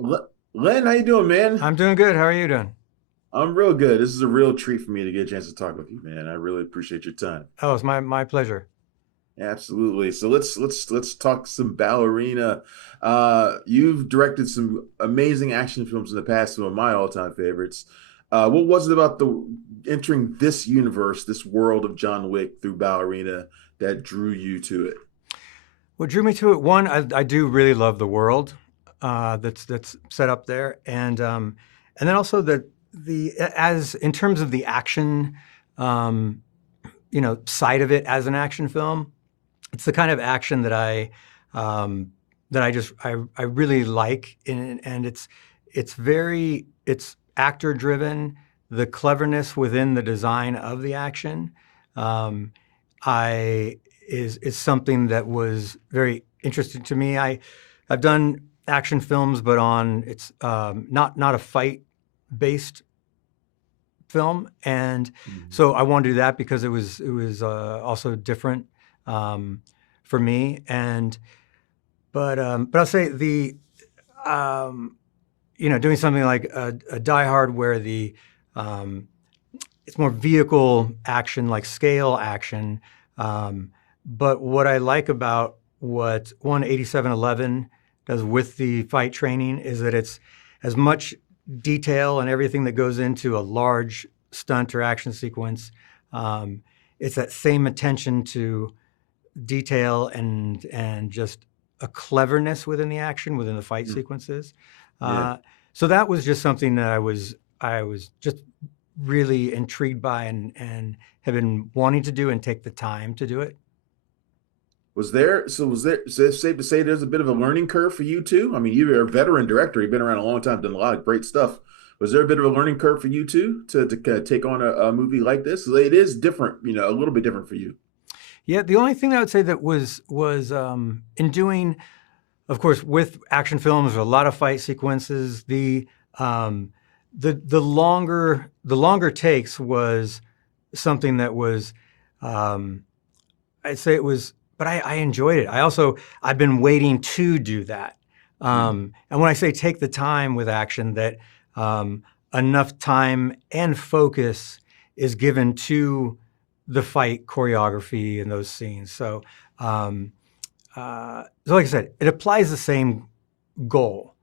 Len, how you doing, man? I'm doing good. How are you doing? I'm real good. This is a real treat for me to get a chance to talk with you, man. I really appreciate your time. Oh, it's my pleasure. Absolutely. So let's talk some ballerina. You've directed some amazing action films in the past, some of my all-time favorites. What was it about the entering this universe, this world of John Wick through ballerina that drew you to it? What drew me to it? One, I do really love the world that's set up there, and then also the as in terms of the action, um, side of it as an action film. It's the kind of action um, that I really like, and it's actor driven. The cleverness within the design of the action, um, I is something that was very interesting to me. I've done action films, but on it's not a fight based film, and Mhm. so I wanted to do that because it was also different um, for me. And but I'll say um, doing something like a Die Hard where the um, it's more vehicle action, like scale action. Um, but what I like about what 18711 does with the fight training is that it's as much detail and everything that goes into a large stunt or action sequence. Um, it's that same attention to detail and just a cleverness within the action within the fight Mhm. sequences. Yeah. Uh, so that was just something that I was just really intrigued by and have been wanting to do and take the time to do it. Was there safe to say there's a bit of a learning curve for you too? I mean, you're a veteran director, you've been around a long time, done a lot of great stuff. Was there a bit of a learning curve for you too to kind of take on a movie like this? It is different, a little bit different for you. Yeah, the only thing I would say that was in doing, of course, with action films, a lot of fight sequences. Um, the longer takes was something that was, um, I'd say it was, but I enjoyed it. I've been waiting to do that. Mhm. And when I say take the time with action, that um, enough time and focus is given to the fight choreography and those scenes. Um, so like I said, it applies the same goal,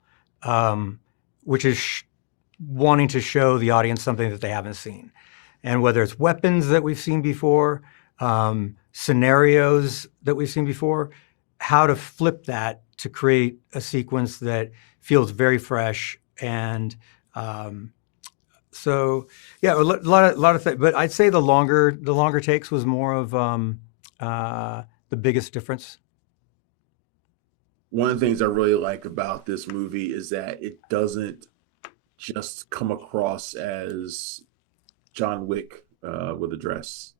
um, which is wanting to show the audience something that they haven't seen. And whether it's weapons that we've seen before, scenarios that we've seen before, how to flip that to create a sequence that feels very fresh. And um, so, yeah, a lot of things. But I'd say the longer takes was more of the biggest difference. One of the things I really like about this movie is that it doesn't just come across as John Wick with a dress,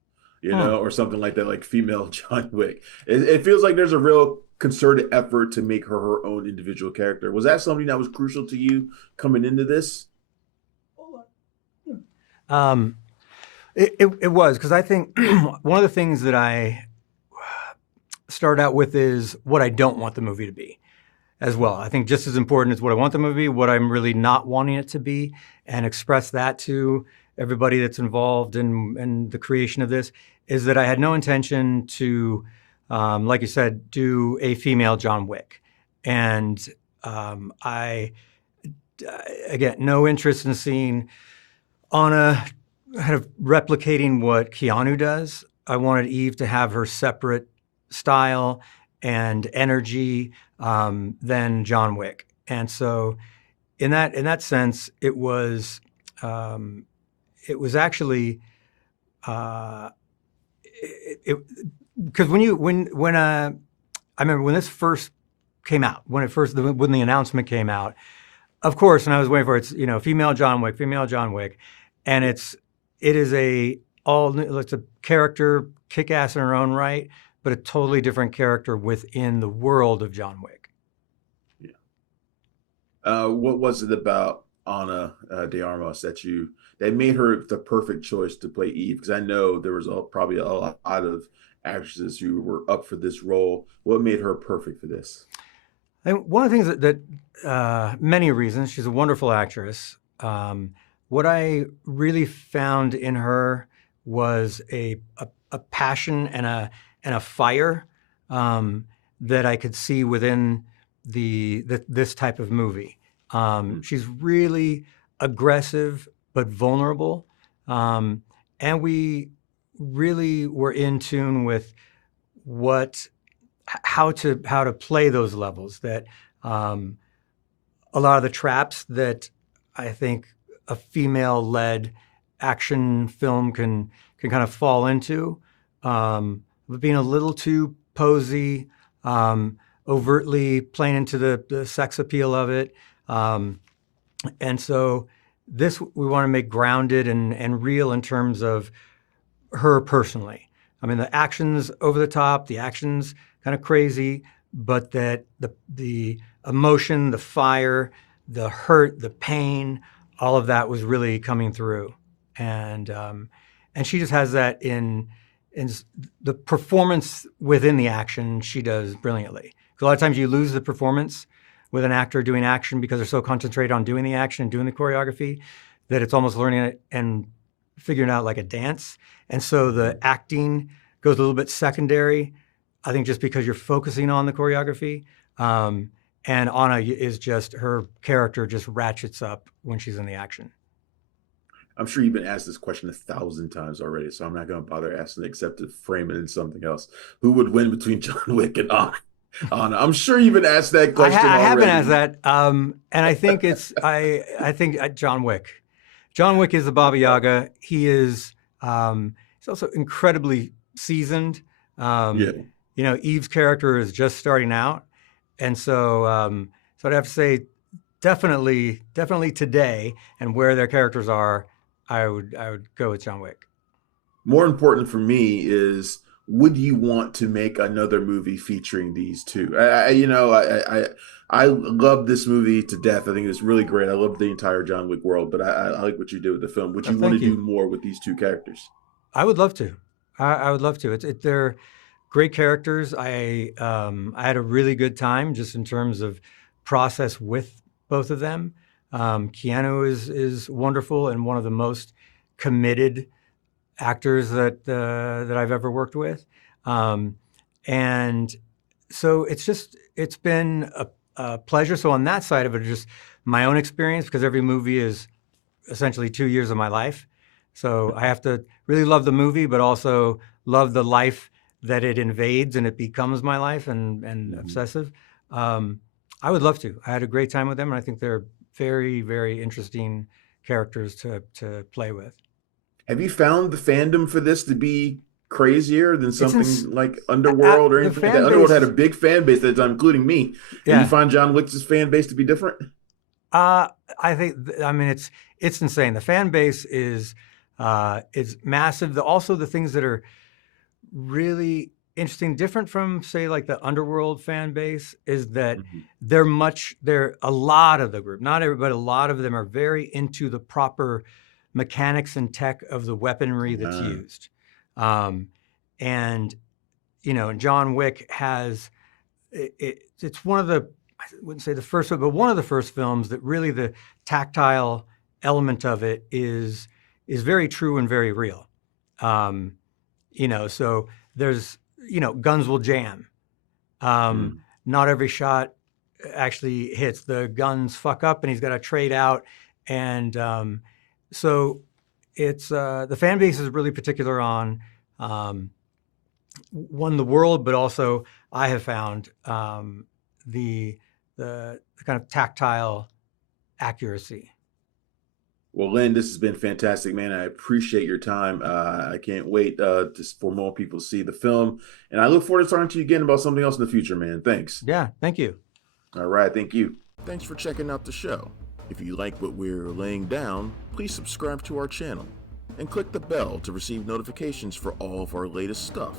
Hmm. or something like that, like female John Wick. It feels like there's a real concerted effort to make her own individual character. Was that something that was crucial to you coming into this? Um, it was because I think one of the things that I start out with is what I don't want the movie to be as well. I think just as important as what I want the movie, to be, what I'm really not wanting it to be, and express that to everybody that's involved in the creation of this, is that I had no intention to, like you said, do a female John Wick. And I, again, no interest in seeing Anna kind of replicating what Keanu does. I wanted Eve to have her separate style and energy than John Wick. And so, in that sense, um, it was actually uh, it because when I remember when this first came out, when the announcement came out, of course, and I was waiting for it, it's female John Wick, and Yeah, it's a character, kick ass in her own right, but a totally different character within the world of John Wick. yeah. What was it about Ana de Armas that made her the perfect choice to play Eve? Because I know there was probably a lot of actresses who were up for this role. What made her perfect for this? And one of the things many reasons, she's a wonderful actress. What I really found in her was a passion and a fire that I could see within this type of movie. She's really aggressive but vulnerable, and we really were in tune with how to play those levels. That a lot of the traps that I think a female-led action film can kind of fall into, being a little too posy, overtly playing into the sex appeal of it. And so this we want to make grounded and real in terms of her personally. I mean, the action's over the top, the action's kind of crazy, but that the emotion, the fire, the hurt, the pain, all of that was really coming through. And she just has that in the performance within the action. She does brilliantly. Because a lot of times you lose the performance with an actor doing action because they're so concentrated on doing the action and doing the choreography that it's almost learning it and figuring out like a dance. And so the acting goes a little bit secondary, I think, just because you're focusing on the choreography. And Ana is just, her character just ratchets up when she's in the action. I'm sure you've been asked this question 1,000 times already, so I'm not going to bother asking it except to frame it in something else. Who would win between John Wick and Ana? I'm sure you've been asked that question already. I have been asked that, and I think I think John Wick. John Wick is the Baba Yaga. He's also incredibly seasoned. Yeah. You know, Eve's character is just starting out, and so I'd have to say definitely today and where their characters are, I would go with John Wick. More important for me is, would you want to make another movie featuring these two? I love this movie to death. I think it's really great. I love the entire John Wick world, but I like what you do with the film. Would you want to do more with these two characters? I would love to. I would love to. They're great characters. I had a really good time just in terms of process with both of them. Keanu is wonderful and one of the most committed actors that I've ever worked with, and so it's been a pleasure. So on that side of it, just my own experience, because every movie is essentially 2 years of my life. So I have to really love the movie, but also love the life that it invades and it becomes my life and obsessive. I would love to. I had a great time with them, and I think they're very, very interesting characters to play with. Have you found the fandom for this to be crazier than something like Underworld or anything? Underworld had a big fan base at the time, including me. Yeah. And you find John Wick's fan base to be different? I think, I mean, it's insane. The fan base is massive. Also, the things that are really interesting, different from, say, like the Underworld fan base, is that they're a lot of the group, not everybody, a lot of them are very into the proper mechanics and tech of the weaponry that's used. And, you know, John Wick has, it's one of the, I wouldn't say the first one, but one of the first films that really the tactile element of it is very true and very real. You know, so there's, you know, guns will jam. Not every shot actually hits. The guns fuck up and he's got to trade out. And so it's the fan base is really particular on one, the world, but also I have found the kind of tactile accuracy. Well, Len, this has been fantastic, man. I appreciate your time. I can't wait for more people to see the film. And I look forward to talking to you again about something else in the future, man. Thanks. Yeah, thank you. All right, thank you. Thanks for checking out the show. If you like what we're laying down, please subscribe to our channel and click the bell to receive notifications for all of our latest stuff.